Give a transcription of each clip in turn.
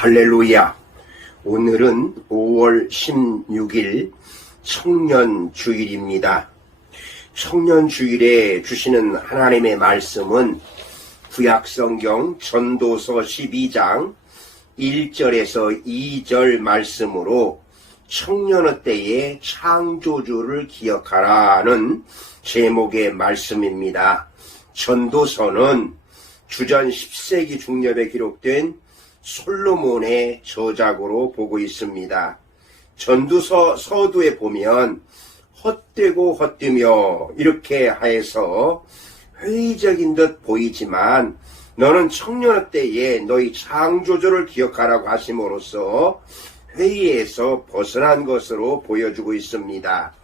할렐루야. 오늘은 5월 16일 청년주일입니다. 청년주일에 주시는 하나님의 말씀은 구약성경 전도서 12장 1절에서 2절 말씀으로 청년의 때의 창조주를 기억하라는 제목의 말씀입니다. 전도서는 주전 10세기 중엽에 기록된 솔로몬의 저작으로 보고 있습니다. 전도서 서두에 보면 헛되고 헛되며 이렇게 하여서 회의적인 듯 보이지만 너는 청년의 때에 너희 창조주를 기억하라고 하심으로써 회의에서 벗어난 것으로 보여주고 있습니다.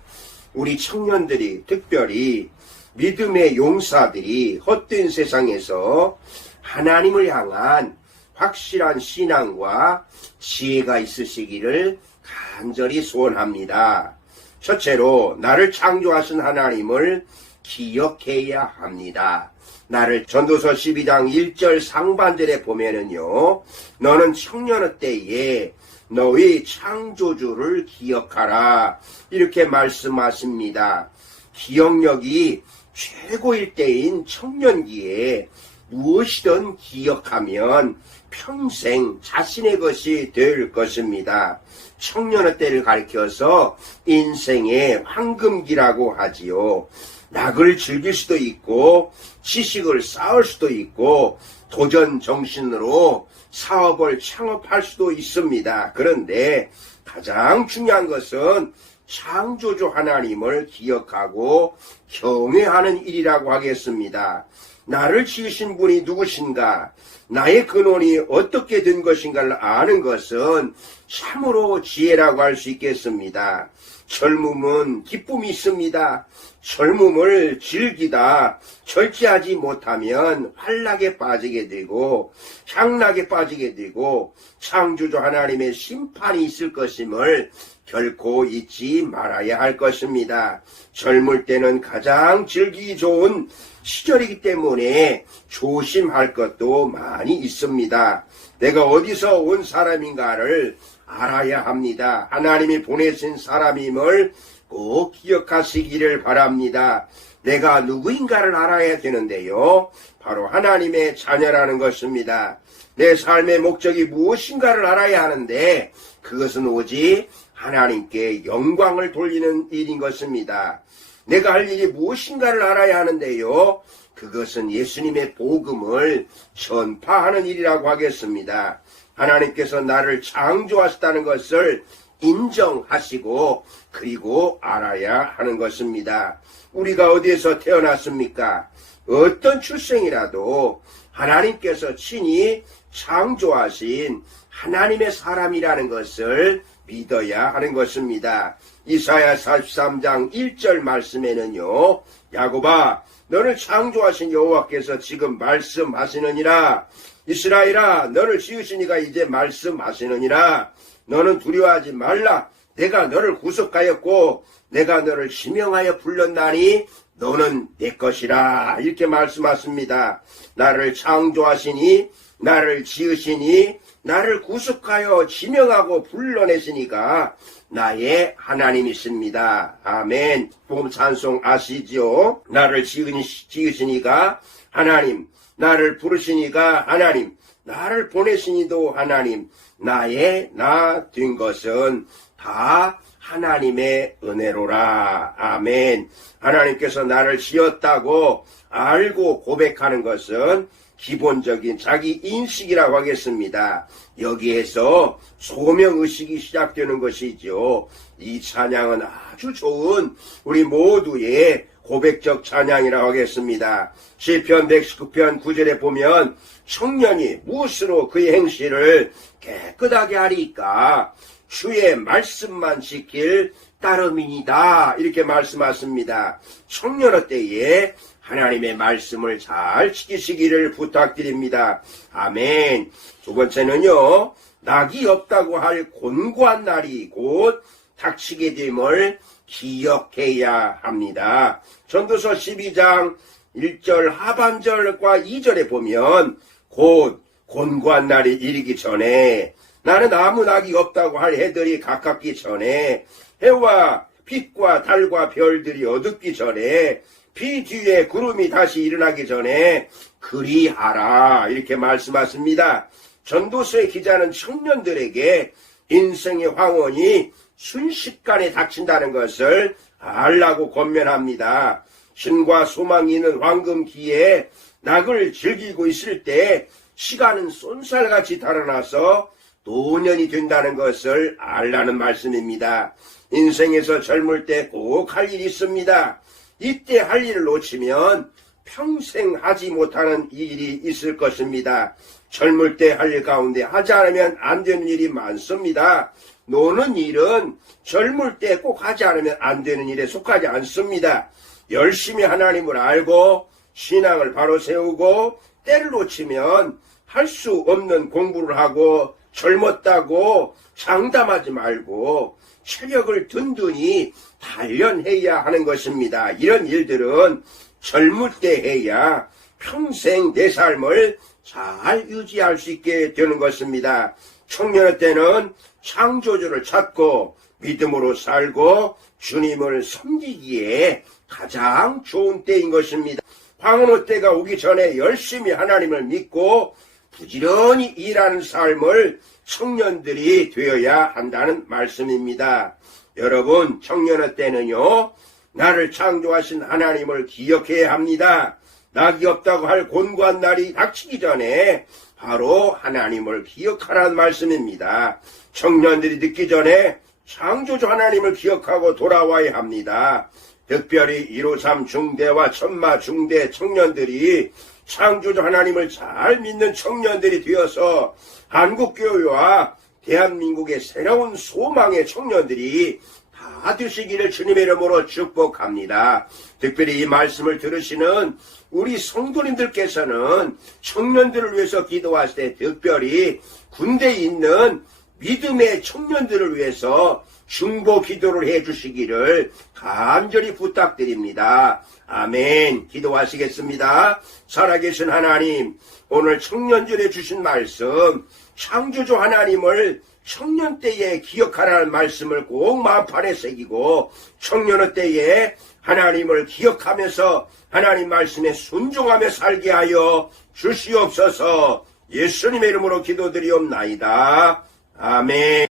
우리 청년들이 특별히 믿음의 용사들이 헛된 세상에서 하나님을 향한 확실한 신앙과 지혜가 있으시기를 간절히 소원합니다. 첫째로 나를 창조하신 하나님을 기억해야 합니다. 나를 전도서 12장 1절 상반절에 보면은요, 너는 청년의 때에 너의 창조주를 기억하라 이렇게 말씀하십니다. 기억력이 최고일 때인 청년기에 무엇이든 기억하면 평생 자신의 것이 될 것입니다. 청년의 때를 가리켜서 인생의 황금기라고 하지요. 낙을 즐길 수도 있고 지식을 쌓을 수도 있고 도전 정신으로 사업을 창업할 수도 있습니다. 그런데 가장 중요한 것은 창조주 하나님을 기억하고 경외하는 일이라고 하겠습니다. 나를 지으신 분이 누구신가? 나의 근원이 어떻게 된 것인가를 아는 것은 참으로 지혜라고 할 수 있겠습니다. 젊음은 기쁨이 있습니다. 젊음을 즐기다 절제하지 못하면 환락에 빠지게 되고 향락에 빠지게 되고 창조주 하나님의 심판이 있을 것임을 결코 잊지 말아야 할 것입니다. 젊을 때는 가장 즐기기 좋은 시절이기 때문에 조심할 것도 많이 있습니다. 내가 어디서 온 사람인가를 알아야 합니다. 하나님이 보내신 사람임을 꼭 기억하시기를 바랍니다. 내가 누구인가를 알아야 되는데요. 바로 하나님의 자녀라는 것입니다. 내 삶의 목적이 무엇인가를 알아야 하는데 그것은 오직 하나님께 영광을 돌리는 일인 것입니다. 내가 할 일이 무엇인가를 알아야 하는데요. 그것은 예수님의 복음을 전파하는 일이라고 하겠습니다. 하나님께서 나를 창조하셨다는 것을 인정하시고 그리고 알아야 하는 것입니다. 우리가 어디에서 태어났습니까? 어떤 출생이라도 하나님께서 친히 창조하신 하나님의 사람이라는 것을 믿어야 하는 것입니다. 이사야 43장 1절 말씀에는요, 야곱아 너를 창조하신 여호와께서 지금 말씀하시느니라. 이스라엘아 너를 지으시니가 이제 말씀하시느니라. 너는 두려워하지 말라. 내가 너를 구속하였고 내가 너를 지명하여 불렀나니 너는 내 것이라. 이렇게 말씀하십니다. 나를 창조하시니 나를 지으시니 나를 구속하여 지명하고 불러내시니가 나의 하나님이십니다. 아멘. 복음 찬송 아시지요? 나를 지으시니가 하나님, 나를 부르시니가 하나님, 나를 보내시니도 하나님, 나의 나 된 것은 다 하나님의 은혜로라. 아멘. 하나님께서 나를 지었다고 알고 고백하는 것은 기본적인 자기 인식이라고 하겠습니다. 여기에서 소명의식이 시작되는 것이죠. 이 찬양은 아주 좋은 우리 모두의 고백적 찬양이라고 하겠습니다. 시편 119편 9절에 보면 청년이 무엇으로 그의 행실을 깨끗하게 하리까? 주의 말씀만 지킬 따름이니다. 이렇게 말씀하십니다. 청년의 때에 하나님의 말씀을 잘 지키시기를 부탁드립니다. 아멘. 두 번째는요, 낙이 없다고 할 곤고한 날이 곧 닥치게 됨을 기억해야 합니다. 전도서 12장 1절 하반절과 2절에 보면 곧 곤고한 날이 이르기 전에 나는 아무 낙이 없다고 할 해들이 가깝기 전에, 해와 빛과 달과 별들이 어둡기 전에, 비 뒤에 구름이 다시 일어나기 전에 그리하라, 이렇게 말씀하십니다. 전도서의 기자는 청년들에게 인생의 황혼이 순식간에 닥친다는 것을 알라고 권면합니다. 신과 소망이 있는 황금기에 낙을 즐기고 있을 때 시간은 쏜살같이 달아나서 노년이 된다는 것을 알라는 말씀입니다. 인생에서 젊을 때 꼭 할 일이 있습니다. 이때 할 일을 놓치면 평생 하지 못하는 일이 있을 것입니다. 젊을 때 할 일 가운데 하지 않으면 안 되는 일이 많습니다. 노는 일은 젊을 때 꼭 하지 않으면 안 되는 일에 속하지 않습니다. 열심히 하나님을 알고 신앙을 바로 세우고 때를 놓치면 할 수 없는 공부를 하고 젊었다고 장담하지 말고 체력을 든든히 단련해야 하는 것입니다. 이런 일들은 젊을 때 해야 평생 내 삶을 잘 유지할 수 있게 되는 것입니다. 청년의 때는 창조주를 찾고 믿음으로 살고 주님을 섬기기에 가장 좋은 때인 것입니다. 황혼의 때가 오기 전에 열심히 하나님을 믿고 부지런히 일하는 삶을 청년들이 되어야 한다는 말씀입니다. 여러분, 청년의 때는요, 나를 창조하신 하나님을 기억해야 합니다. 낙이 없다고 할 곤고한 날이 닥치기 전에 바로 하나님을 기억하라는 말씀입니다. 청년들이 늦기 전에 창조주 하나님을 기억하고 돌아와야 합니다. 특별히 153 중대와 천마 중대 청년들이 창조주 하나님을 잘 믿는 청년들이 되어서 한국교회와 대한민국의 새로운 소망의 청년들이 다 되시기를 주님의 이름으로 축복합니다. 특별히 이 말씀을 들으시는 우리 성도님들께서는 청년들을 위해서 기도하실 때 특별히 군대에 있는 믿음의 청년들을 위해서 중보 기도를 해주시기를 간절히 부탁드립니다. 아멘. 기도하시겠습니다. 살아계신 하나님, 오늘 청년들에 주신 말씀, 창조주 하나님을 청년 때에 기억하라는 말씀을 꼭 마음판에 새기고 청년의 때에 하나님을 기억하면서 하나님 말씀에 순종하며 살게 하여 주시옵소서. 예수님의 이름으로 기도드리옵나이다. 아멘.